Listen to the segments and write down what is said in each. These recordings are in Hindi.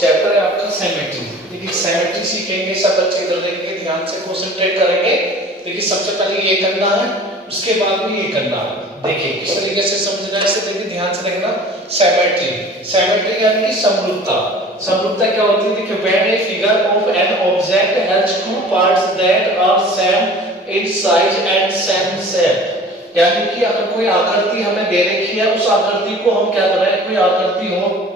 चैप्टर है आपका सिमेट्री। देखिए सिमेट्री सीखेंगे, सब बच्चे इधर देखेंगे, ध्यान से कंसंट्रेट करेंगे। देखिए सबसे पहले ये करना है, उसके बाद में ये करना है। देखिए किस तरीके से समझना है इसे, देखिए ध्यान से देखना। सिमेट्री, सिमेट्री यानी कि समरूपता। समरूपता क्या होती है? देखिए when a figure of an object has two parts that are same in size and same shape, यानी कि अगर कोई आकृति हमें दे रखी है, उस आकृति को हम क्या कर रहे हैं, कोई आकृति हो,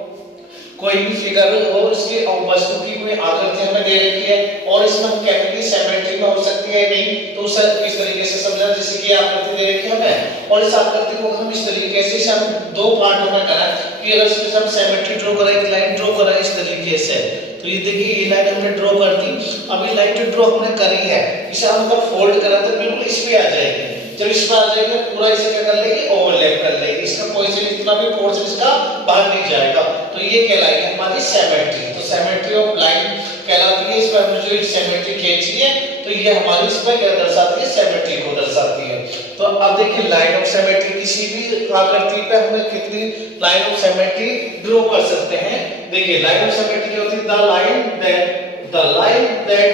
कोई भी फिगर हो, उसकी वस्तु की कोई आकृति हमें दे रखी है और इसमें हम कहते हैं कि सिमेट्री में हो सकती है नहीं, तो उसे इस तरीके से समझना जैसे कि आकृति दे रखी है हमें और इस आकृति को हम इस तरीके से हम दो पार्टों में करें कि अगर इसमें हम सिमेट्री ड्रॉ करें, एक लाइन ड्रॉ करें इस तरीके से, तो ये देखिए ये लाइन हमने ड्रॉ कर दी। अब ये लाइन जो ड्रॉ हमने करी है इसे हम अगर फोल्ड करें तो बिल्कुल इस पे आ जाएगी। जब इस पर आ जाएगी पूरा इसे क्या कर लेगी, ओवरलैप कर लेगी, इसका कोई से इतना भी पोर्शन इसका बाहर नहीं जाएगा, तो ये कहलाएगी हमारी सिमेट्री। तो सिमेट्री ऑफ लाइन कहलाती है। इस पर हमने जो सिमेट्री खींची है तो ये हमारी इसमें क्या दर्शाती है, सिमेट्री को दर्शाती है। तो अब देखिए लाइन ऑफ सिमेट्री, किसी भी आकृति पे हमें कितनी लाइन ऑफ सिमेट्री ड्रॉ कर सकते हैं। देखिए लाइन ऑफ सिमेट्री क्या होती है? The line that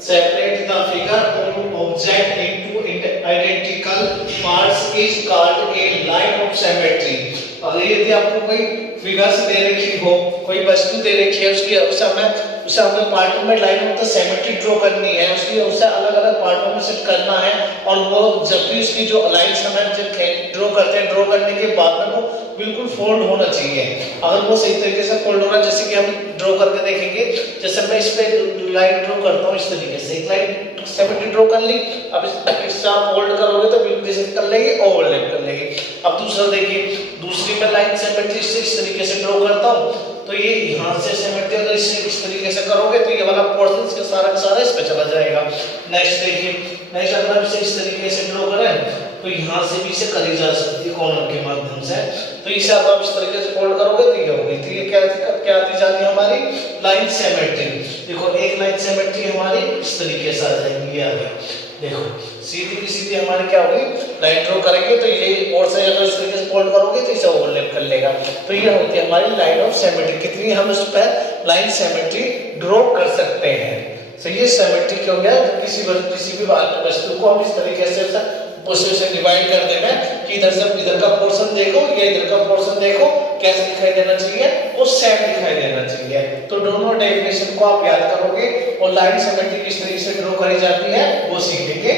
separate the figure of object into identical parts is called a line of symmetry। अगर यदि आपको कोई फिगर्स दे रखी हो, कोई वस्तु दे रखी है, उसे हमें पार्टों में line of the symmetry draw करनी है, उसे अलग-अलग पार्टों में सेट करना है और वो जब भी उसकी जो लाइंस हमें जब ड्रॉ करते हैं, ड्रॉ करने के बाद में वो बिल्कुल फोल्ड होना चाहिए। अगर वो सही तरीके से फोल्ड हो रहा है, जैसे कि हम ड्रॉ करके देखेंगे, जैसे मैं इस पे लाइन ड्रॉ करता हूँ इस तरीके से, एक लाइन सिमेट्री ड्रॉ कर ली। अब इससे आप फोल्ड करोगे तो बिल्कुल जैसे कर लेगी, ओवरलैप कर लेगी। अब दूसरा देखिए, दूसरी में लाइन सिमेट्री से इस तरीके से ड्रॉ करता हूँ तो ये यहाँ से सिमेट्री अगर इस तरीके से करोगे तो ये वाला पोर्शन इसका सारा इस पे चला जाएगा। नेक्स्ट देखिए, नेक्स्ट अगर हम इसे इस तरीके से ड्रॉ करें तो यहाँ से भी इसे करी जा सकती है कॉर्नर के माध्यम से, तो इसे अगर आप इस तरीके से फोल्ड करोगे तो ये होगी। तो ये क्या आती जा रही है हमारी लाइन सिमेट्री। देखो एक लाइन सिमेट्री हमारी इस तरीके से आ जाएगी, ये आ गया। देखो सीधी की सीधी हमारी क्या होगी, लाइन ड्रॉ करेंगे तो ये और से अगर इस तरीके से फोल्ड करोगे तो इसे ओवरलैप कर लेगा। तो ये होती है हमारी लाइन ऑफ सिमेट्री। कितनी हम उस पर लाइन सिमेट्री ड्रॉ कर सकते हैं। तो ये सिमेट्री क्या हो गया, किसी भी वस्तु को हम इस तरीके से उसे डिवाइड कर देना कि इधर का पोर्शन देखो, ये इधर का पोर्शन देखो, कैसे दिखाई देना चाहिए, वो सेम दिखाई देना चाहिए। तो दोनों डेफिनेशन को आप याद करोगे और लाइन सिमेट्री किस तरीके से ड्रॉ करी जाती है वो सीखेंगे।